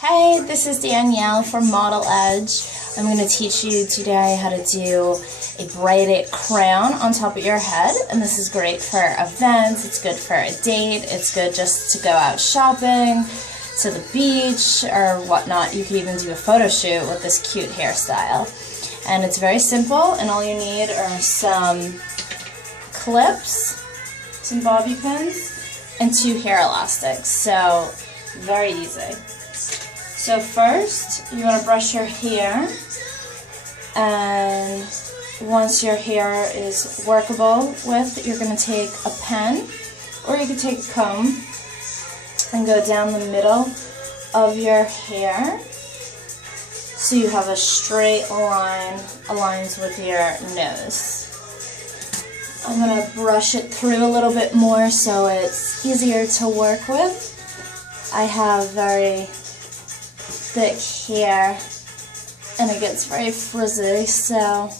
Hey, this is Danielle from Model Edge. I'm going to teach you today how to do a braided crown on top of your head, and this is great for events, it's good for a date, it's good just to go out shopping, to the beach, or whatnot. You can even do a photo shoot with this cute hairstyle. And it's very simple, and all you need are some clips, some bobby pins, and 2 hair elastics. So, very easy. So first, you want to brush your hair, and once your hair is workable with, you're going to take a pen, or you can take a comb, and go down the middle of your hair, so you have a straight line aligns with your nose. I'm going to brush it through a little bit more so it's easier to work with. I have very thick hair and it gets very frizzy, so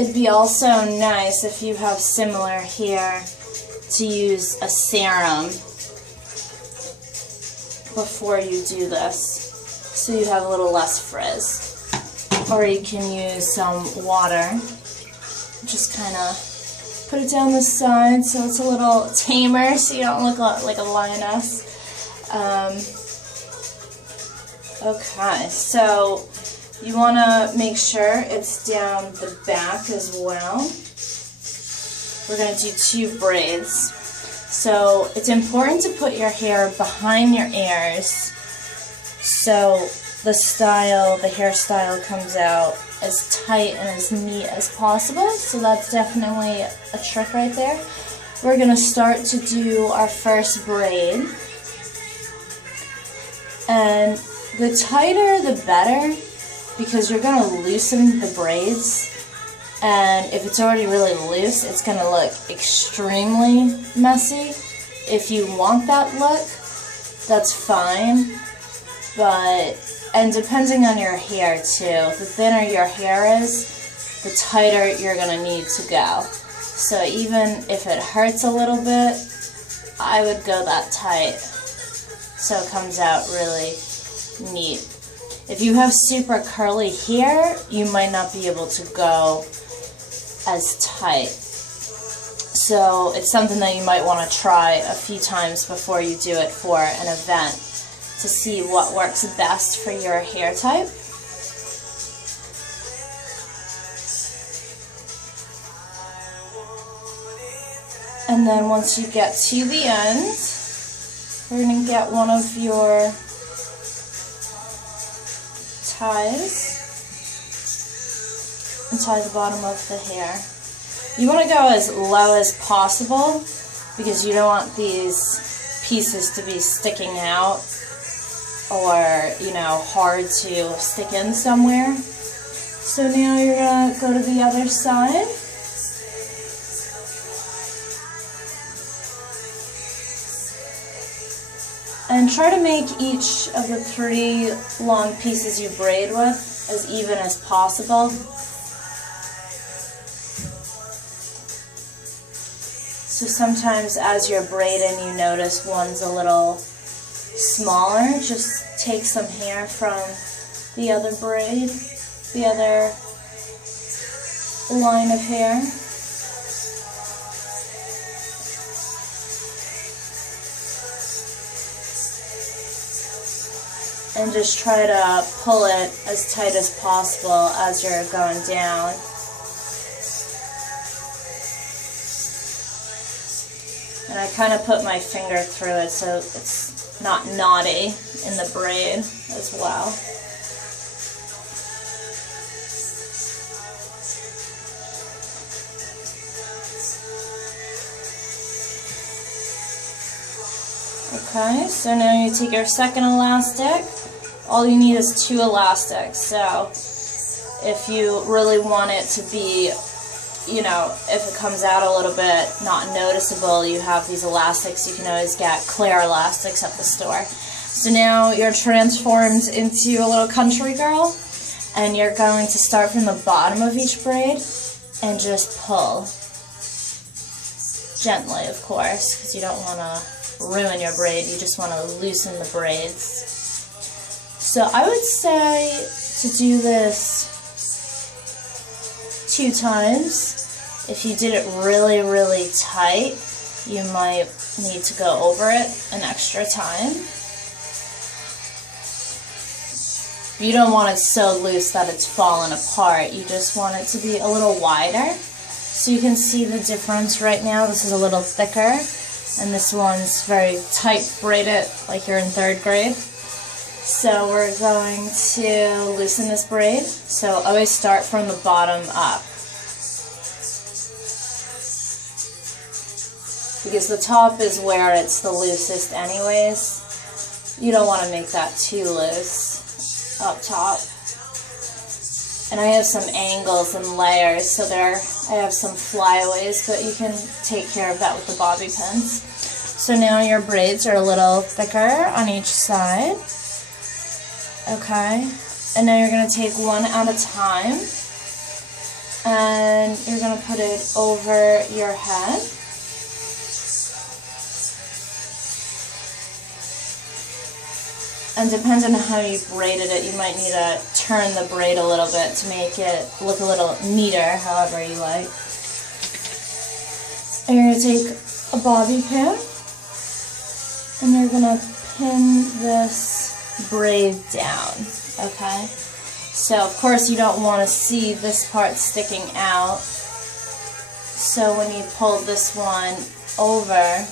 it'd be also nice if you have similar hair to use a serum before you do this, so you have a little less frizz. Or you can use some water, just kind of put it down the side so it's a little tamer, so you don't look like a lioness. Okay, so you want to make sure it's down the back as well. We're going to do 2 braids. So it's important to put your hair behind your ears so the hairstyle comes out as tight and as neat as possible. So that's definitely a trick right there. We're going to start to do our first braid. And the tighter the better, because you're going to loosen the braids, and if it's already really loose, it's going to look extremely messy. If you want that look, that's fine, and depending on your hair too, the thinner your hair is, the tighter you're going to need to go. So even if it hurts a little bit, I would go that tight so it comes out really neat. If you have super curly hair, you might not be able to go as tight. So it's something that you might want to try a few times before you do it for an event to see what works best for your hair type. And then once you get to the end, we're going to get one of your ties and tie the bottom of the hair. You want to go as low as possible because you don't want these pieces to be sticking out or, hard to stick in somewhere. So now you're going to go to the other side. And try to make each of the 3 long pieces you braid with as even as possible. So sometimes as you're braiding you notice one's a little smaller. Just take some hair from the other braid, the other line of hair. And just try to pull it as tight as possible as you're going down. And I kind of put my finger through it so it's not knotty in the braid as well. Okay, so now you take your second elastic. All you need is 2 elastics. So if you really want it to be, if it comes out a little bit not noticeable, you have these elastics. You can always get clear elastics at the store. So now you're transformed into a little country girl, and you're going to start from the bottom of each braid and just pull. Gently, of course, because you don't want to ruin your braid. You just want to loosen the braids. So I would say to do this 2 times. If you did it really, really tight, you might need to go over it an extra time. You don't want it so loose that it's falling apart. You just want it to be a little wider. So you can see the difference right now. This is a little thicker, and this one's very tight braided, like you're in 3rd grade. So we're going to loosen this braid. So always start from the bottom up, because the top is where it's the loosest anyways. You don't want to make that too loose up top. And I have some angles and layers, so I have some flyaways, but you can take care of that with the bobby pins. So now your braids are a little thicker on each side. Okay, and now you're going to take one at a time, and you're going to put it over your head. And depending on how you braided it, you might need to turn the braid a little bit to make it look a little neater, however you like. And you're going to take a bobby pin, and you're going to pin this braid down, okay? So of course you don't want to see this part sticking out. So when you pull this one over,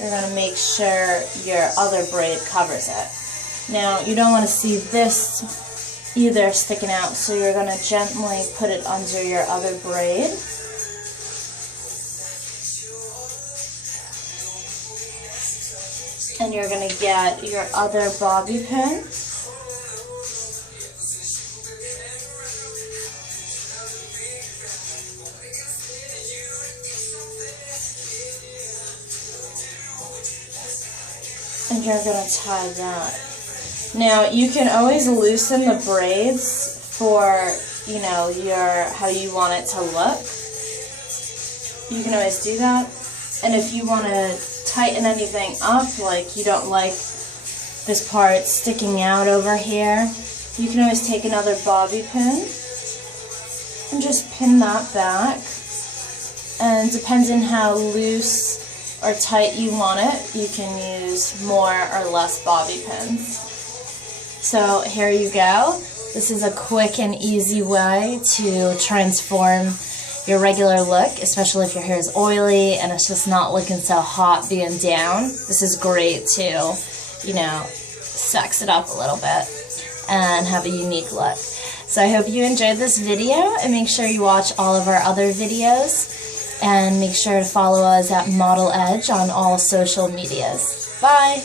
you're going to make sure your other braid covers it. Now, you don't want to see this either sticking out, so you're going to gently put it under your other braid. And you're going to get your other bobby pin. And you're going to tie that. Now, you can always loosen the braids for, you know, how you want it to look. You can always do that. And if you want to tighten anything up, like you don't like this part sticking out over here, you can always take another bobby pin and just pin that back. And depending how loose or tight you want it, you can use more or less bobby pins. So here you go. This is a quick and easy way to transform your regular look, especially if your hair is oily and it's just not looking so hot being down. This is great to, you know, sex it up a little bit and have a unique look. So I hope you enjoyed this video, and make sure you watch all of our other videos, and make sure to follow us at Model Edge on all social medias. Bye!